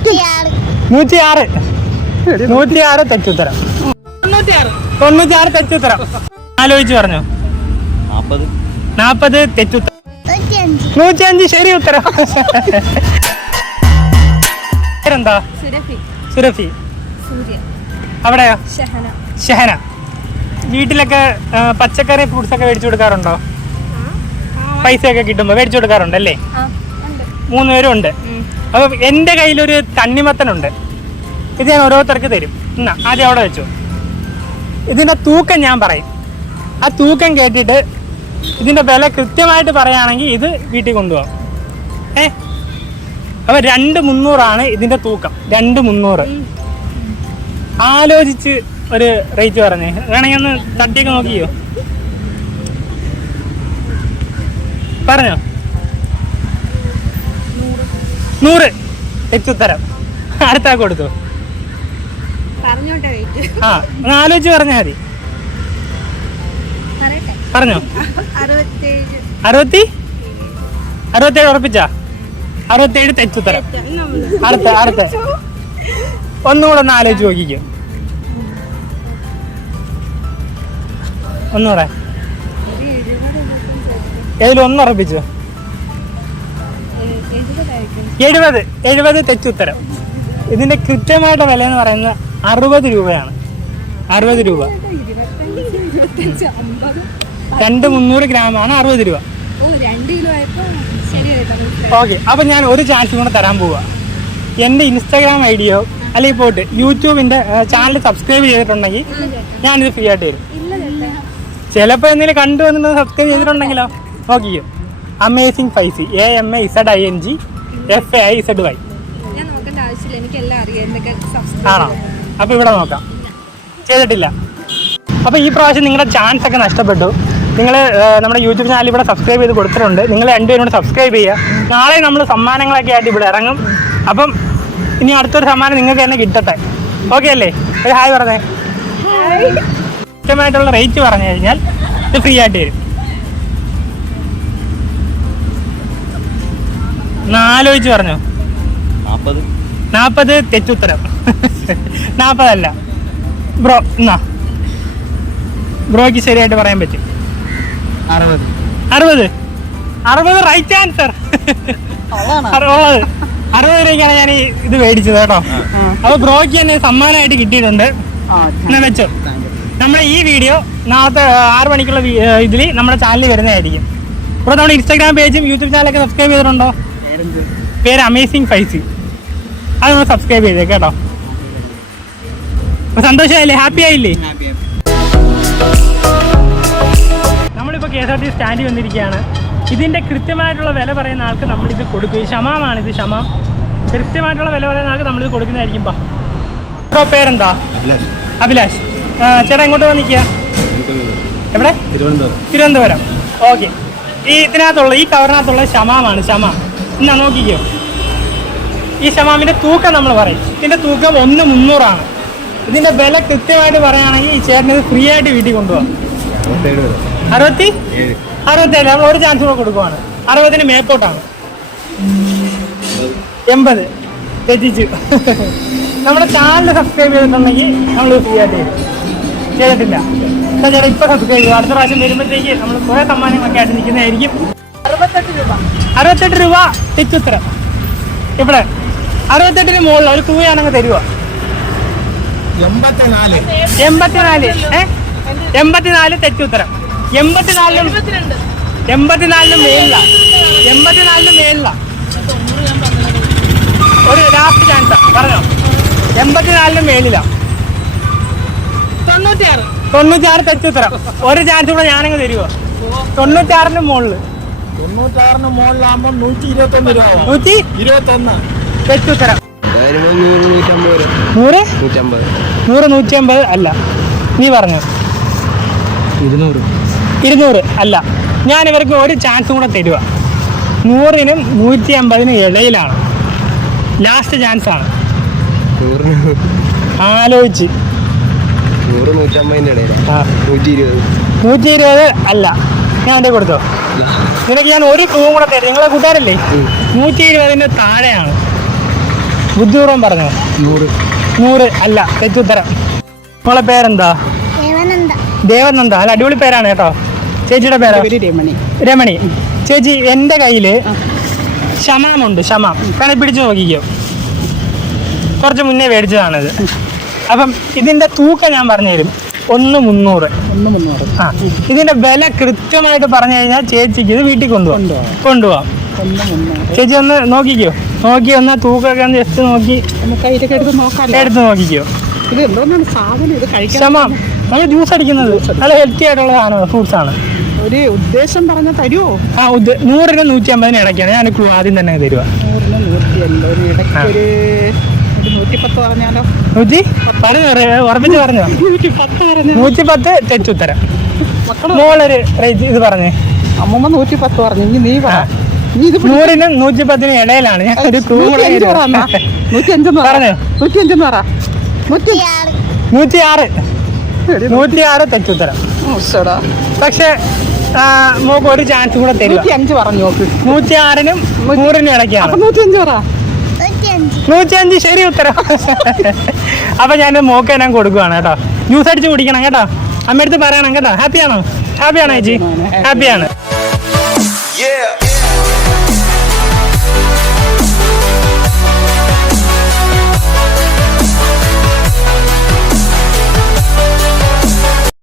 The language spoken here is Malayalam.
നൂറ്റിയാറ്. ആറ് നൂറ്റി ആറ് തെറ്റുത്തരം. തൊണ്ണൂറ്റിയാറ്. തെറ്റുത്തരം. ആലോചിച്ച് പറഞ്ഞു. നാപ്പത്. തെറ്റുത്തരം. നൂറ്റിയഞ്ച്. ശരി ഉത്തരം. പേരെന്താ? സുരഫി സൂര്യ അവിടെയോ? ഷഹന. ഷഹന. വീട്ടിലൊക്കെ പച്ചക്കറി ഫ്രൂട്ട്സ് ഒക്കെ മേടിച്ചു കൊടുക്കാറുണ്ടോ? പൈസ ഒക്കെ കിട്ടുമ്പോ മേടിച്ചു കൊടുക്കാറുണ്ടല്ലേ? മൂന്നുപേരും ഉണ്ട്. മൂന്ന് പേരും ഉണ്ട്. അപ്പൊ എന്റെ കയ്യിലൊരു തണ്ണിമത്തനുണ്ട്. ഇത് ഞാൻ ഓരോരുത്തർക്ക് തരും. എന്നാ ആദ്യം അവിടെ വെച്ചു. ഇതിന്റെ തൂക്കം ഞാൻ പറയും. ആ തൂക്കം കേട്ടിട്ട് ഇതിന്റെ വില കൃത്യമായിട്ട് പറയുകയാണെങ്കിൽ ഇത് വീട്ടിൽ കൊണ്ടുപോകാം. ഏ? അപ്പൊ രണ്ട് മുന്നൂറാണ് ഇതിന്റെ തൂക്കം. രണ്ട് മുന്നൂറ്. ആലോചിച്ച് ഒരു റേറ്റ് പറഞ്ഞേ. വേണമെങ്കിൽ ഒന്ന് തട്ടിയൊക്കെ നോക്കിയോ? പറഞ്ഞോ? നൂറ്. തെറ്റുത്തരം. അടുത്താ കൊടുത്തു. ആ ആലോചിച്ച് പറഞ്ഞാൽ മതി. പറഞ്ഞോ. അറുപത്തി? അറുപത്തേഴ് ഉറപ്പിച്ചാ? അറുപത്തേഴ് തെറ്റുത്തരം. അടുത്ത അടുത്ത. ഒന്നുകൂടെ ഒന്ന് ആലോചിച്ച് നോക്കിക്കോ. ഒന്നുകൂടെ ഏതിലും ഒന്ന് ഉറപ്പിച്ചു? എഴുപത്. എഴുപത് തെറ്റുത്തരം. ഇതിന്റെ കൃത്യമായിട്ട് വില എന്ന് പറയുന്നത് അറുപത് രൂപയാണ്. അറുപത് രൂപ. രണ്ട് മുന്നൂറ് ആണ് അറുപത് രൂപ. ഓക്കെ അപ്പൊ ഞാൻ ഒരു ചാൻസ് കൂടെ തരാൻ പോവാ. എന്റെ ഇൻസ്റ്റാഗ്രാം ഐഡിയോ അല്ലെങ്കിൽ പോയിട്ട് യൂട്യൂബിന്റെ ചാനൽ സബ്സ്ക്രൈബ് ചെയ്തിട്ടുണ്ടെങ്കിൽ ഞാനിത് ഫ്രീ ആയിട്ട് തരും. ചിലപ്പോൾ എന്തെങ്കിലും കണ്ടു വന്നിട്ട് സബ്സ്ക്രൈബ് ചെയ്തിട്ടുണ്ടെങ്കിലോ? നോക്കിയോ amazing Faizy A M A Z I N G F A I Z Y ഞാൻ നോക്കേണ്ട ആവശ്യമില്ല. എനിക്ക് എല്ലാം അറിയാം എന്തൊക്കെ ആണോ? അപ്പൊ അപ്പോൾ ഇവിടെ നോക്കാം. ചെയ്തിട്ടില്ല. അപ്പോൾ ഈ പ്രാവശ്യം നിങ്ങളുടെ ചാൻസ് ഒക്കെ നഷ്ടപ്പെട്ടു. നിങ്ങൾ നമ്മുടെ യൂട്യൂബ് ചാനൽ ഇവിടെ സബ്സ്ക്രൈബ് ചെയ്ത് കൊടുത്തിട്ടുണ്ട്. നിങ്ങൾ രണ്ടുപേരും കൂടെ സബ്സ്ക്രൈബ് ചെയ്യുക. നാളെ നമ്മൾ സമ്മാനങ്ങളൊക്കെ ആയിട്ട് ഇവിടെ ഇറങ്ങും. അപ്പം ഇനി അടുത്തൊരു സമ്മാനം നിങ്ങൾക്ക് തന്നെ കിട്ടട്ടെ. ഓക്കെ അല്ലേ? ഒരു ഹായ് പറഞ്ഞേ. കൃത്യമായിട്ടുള്ള റേറ്റ് പറഞ്ഞു കഴിഞ്ഞാൽ ഇത് ഫ്രീ ആയിട്ട് തരും. നാലോചിച്ച് പറഞ്ഞോ. നാൽപ്പത് നാൽപ്പത് തെറ്റുത്തരം. നാൽപ്പതല്ല ബ്രോ എന്നാ. ബ്രോയ്ക്ക് ശരിയായിട്ട് പറയാൻ പറ്റും. അറുപത്. അറുപത്? അറുപത് റൈറ്റ് ആൻസർ അറുപത് അറുപത് രൂപയ്ക്കാണ് ഞാൻ ഈ ഇത് മേടിച്ചത് കേട്ടോ. അപ്പൊ ബ്രോയ്ക്ക് തന്നെ സമ്മാനമായിട്ട് കിട്ടിയിട്ടുണ്ട്. എന്നാ വെച്ചോ. നമ്മുടെ ഈ വീഡിയോ നാളത്തെ ആറ് മണിക്കുള്ള ഇതിൽ നമ്മുടെ ചാനലിൽ വരുന്നതായിരിക്കും. ബ്രോ നമ്മുടെ ഇൻസ്റ്റാഗ്രാം പേജും യൂട്യൂബ് ചാനലൊക്കെ സബ്സ്ക്രൈബ് ചെയ്തിട്ടുണ്ടോ? പേര് അമേസിങ് ഫൈസി അത് നമ്മൾ സബ്സ്ക്രൈബ് ചെയ്തേ കേട്ടോ. അപ്പൊ സന്തോഷമായില്ലേ? ഹാപ്പി ആയില്ലേ? നമ്മളിപ്പോൾ കെ എസ് ആർ ടി സ്റ്റാൻഡിൽ വന്നിരിക്കുകയാണ്. ഇതിന്റെ കൃത്യമായിട്ടുള്ള വില പറയുന്ന ആൾക്ക് നമ്മളിത് കൊടുക്കും ഈ ഷമാമാണിത് ഷമാം. കൃത്യമായിട്ടുള്ള വില പറയുന്ന ആൾക്ക് നമ്മളിത് കൊടുക്കുന്നതായിരിക്കും പാ. ബ്രോ പേരെന്താ? അഭിലാഷ്. ചേട്ടാ എങ്ങോട്ട് വന്നിക്കുക എവിടെ? തിരുവനന്തപുരം. തിരുവനന്തപുരം. ഓക്കെ. ഈ ഇതിനകത്തുള്ള ഈ കവറിനകത്തുള്ള ഷമാമാണ് ഷമാം. എന്നാ നോക്കിക്കോ. ഈ ഷമാമിന്റെ തൂക്കം നമ്മൾ പറയും. ഇതിന്റെ തൂക്കം ഒന്ന് മുന്നൂറാണ്. ഇതിന്റെ വില കൃത്യമായിട്ട് പറയുകയാണെങ്കിൽ ഈ ചേട്ടന് ഇത് ഫ്രീ ആയിട്ട് വീട്ടിൽ കൊണ്ടുപോകാം. അറുപത്തി? അറുപത്തേഴ്. നമ്മൾ ഒരു ചാൻസ് കൂടെ കൊടുക്കുവാണ്. അറുപതിന് മേപ്പോട്ടാണ്. എൺപത്. തെറ്റിച്ചു. നമ്മുടെ ചാനൽ സബ്സ്ക്രൈബ് ചെയ്തിട്ടുണ്ടെങ്കിൽ നമ്മൾ ഫ്രീ ആയിട്ട് ചെയ്തു ചെയ്തിട്ടില്ല ചേട്ടാ ഇപ്പൊ സബ്സ്ക്രൈബ് ചെയ്തു. അടുത്ത പ്രാവശ്യം വരുമ്പോഴത്തേക്ക് നമ്മൾ കുറേ സമ്മാനങ്ങളൊക്കെ ആയിട്ട് നിൽക്കുന്നതായിരിക്കും. അറുപത്തെട്ട് രൂപ. തെറ്റുത്തരം ഇവിടെ. അറുപത്തെട്ടിന് മുകളിൽ ഒരു തൂയാണെങ്കിൽ തരുക എൺപത്തിനാല്. എൺപത്തിനാല്. ഏ? എൺപത്തിനാല് തെറ്റുത്തരം എൺപത്തിനാലിനും എൺപത്തിനാലിന് മേലില എൺപത്തിനാലിന് മേലില ഒരു ലാസ്റ്റ് ചാൻസ് പറഞ്ഞോ. എൺപത്തിനാലിന് മേലില തൊണ്ണൂറ്റിയാറ്. തൊണ്ണൂറ്റിയാറ് തെറ്റുത്തരം ഒരു ചാൻസ് കൂടെ ഞാനങ്ങ് തരുമോ തൊണ്ണൂറ്റിയാറിന് മുകളിൽ. തൊണ്ണൂറ്റാറിന് മുകളിലാകുമ്പോൾ നൂറ്റി ഇരുപത്തൊന്ന് രൂപ നൂറ്റി? ഇരുപത്തൊന്ന്. തെറ്റുത്തരം നൂറ് നൂറ്? നൂറ്റി അമ്പത് അല്ല. നീ പറഞ്ഞു. ഇരുന്നൂറ്. ഇരുന്നൂറ് അല്ല. ഞാൻ ഇവർക്ക് ഒരു ചാൻസ് കൂടെ തരുക നൂറിനും നൂറ്റി അമ്പതിനും ഇടയിലാണ്. ലാസ്റ്റ് ചാൻസ് ആണ്. ആലോചിച്ച്. നൂറ്റി ഇരുപത് നൂറ്റി ഇരുപത് അല്ല. ഞാൻ എന്റെ കൊടുത്തോ? നിനക്ക് ഞാൻ ഒരു ക്ലൂ കൂടെ തരും. നിങ്ങളെ കൂട്ടുകാരല്ലേ. നൂറ്റി ഇരുപതിന്റെ താഴെയാണ്. ബുദ്ധിപൂർവം പറഞ്ഞോ? നൂറ്. നൂറ് അല്ല തെറ്റുത്തരം. നിങ്ങളെ പേരെന്താ? ദേവനന്ദ. ദേവനന്ദ. അല്ല അടിപൊളി പേരാണ് കേട്ടോ. ചേച്ചിയുടെ പേരാ? രമണി. രമണി. ചേച്ചി എന്റെ കയ്യിൽ ഷമാമുണ്ട് ഷമാം. കണി പിടിച്ചു നോക്കിക്കോ. കുറച്ച് മുന്നേ മേടിച്ചതാണിത്. അപ്പം ഇതിന്റെ തൂക്കം ഞാൻ പറഞ്ഞു തരും ഒന്ന് മുന്നൂറ്. ഒന്ന് മുന്നൂറ്. ആ ഇതിന്റെ വില കൃത്യമായിട്ട് പറഞ്ഞു കഴിഞ്ഞാൽ ചേച്ചിക്ക് ഇത് വീട്ടിൽ കൊണ്ടുപോകാം. കൊണ്ടുപോകാം. ചേച്ചി ഒന്ന് നോക്കിക്കോ. നോക്കി ഒന്ന് തൂക്കൊക്കെ ഒന്ന് ജസ്റ്റ് നോക്കി. എടുത്ത് നോക്കിക്കോ. കഴിക്കാൻ നമ്മൾ ജ്യൂസ് അടിക്കുന്നത്. നല്ല ഹെൽത്തി ആയിട്ടുള്ള സാധനമാണ് ഫ്രൂട്ട്സ് ആണ്. ഒരു ഉദ്ദേശം പറഞ്ഞ തരുമോ ആ നൂറിന് നൂറ്റി അമ്പതിന് ഇടയ്ക്കാണ്. ഞാൻ ആദ്യം തന്നെ തരുവാ. നൂറിന് നൂറ്റി ഇടയ്ക്ക് നൂറ്റിപ്പത്ത് പറഞ്ഞാലോ? നൂറ്റി പറഞ്ഞു? ഉറപ്പിച്ച് പറഞ്ഞോ? നൂറ്റിപ്പത്ത് പറഞ്ഞാൽ നൂറ്റി പത്ത് തെറ്റുത്തരം. മോളൊരു റേറ്റ് ഇത് പറഞ്ഞേ. അമ്മമ്മ നൂറ്റിപ്പത്ത് പറഞ്ഞു. ഇനി നീ പറ. നൂറിനും നൂറ്റി പത്തിനും ഇടയിലാണ്. ഞാൻ ഒരു ക്ലൂ. നൂറ്റിയഞ്ചെന്ന് പറ പറഞ്ഞോ. നൂറ്റിയഞ്ചെന്ന് പറ. നൂറ്റി നൂറ്റി ആറ് നൂറ്റി ആറ് തെറ്റുത്തരം. പക്ഷേ ഒരു ചാൻസ് കൂടെ തരും നൂറ്റിയഞ്ച് പറഞ്ഞു നോക്ക് നൂറ്റി ആറിനും നൂറിനും ഇടയ്ക്കാണ്. നൂറ്റിയഞ്ച് പറ. നൂറ്റി അഞ്ച് ശരി ഉത്തരം. അപ്പൊ ഞാൻ മോക്ക് ഞാൻ കൊടുക്കുവാണ് കേട്ടോ. ജ്യൂസ് അടിച്ച് കുടിക്കണം കേട്ടോ. അമ്മയടുത്ത് പറയണം കേട്ടോ. ഹാപ്പിയാണോ ഹാപ്പിയാണോ ചേച്ചി? ഹാപ്പിയാണ്.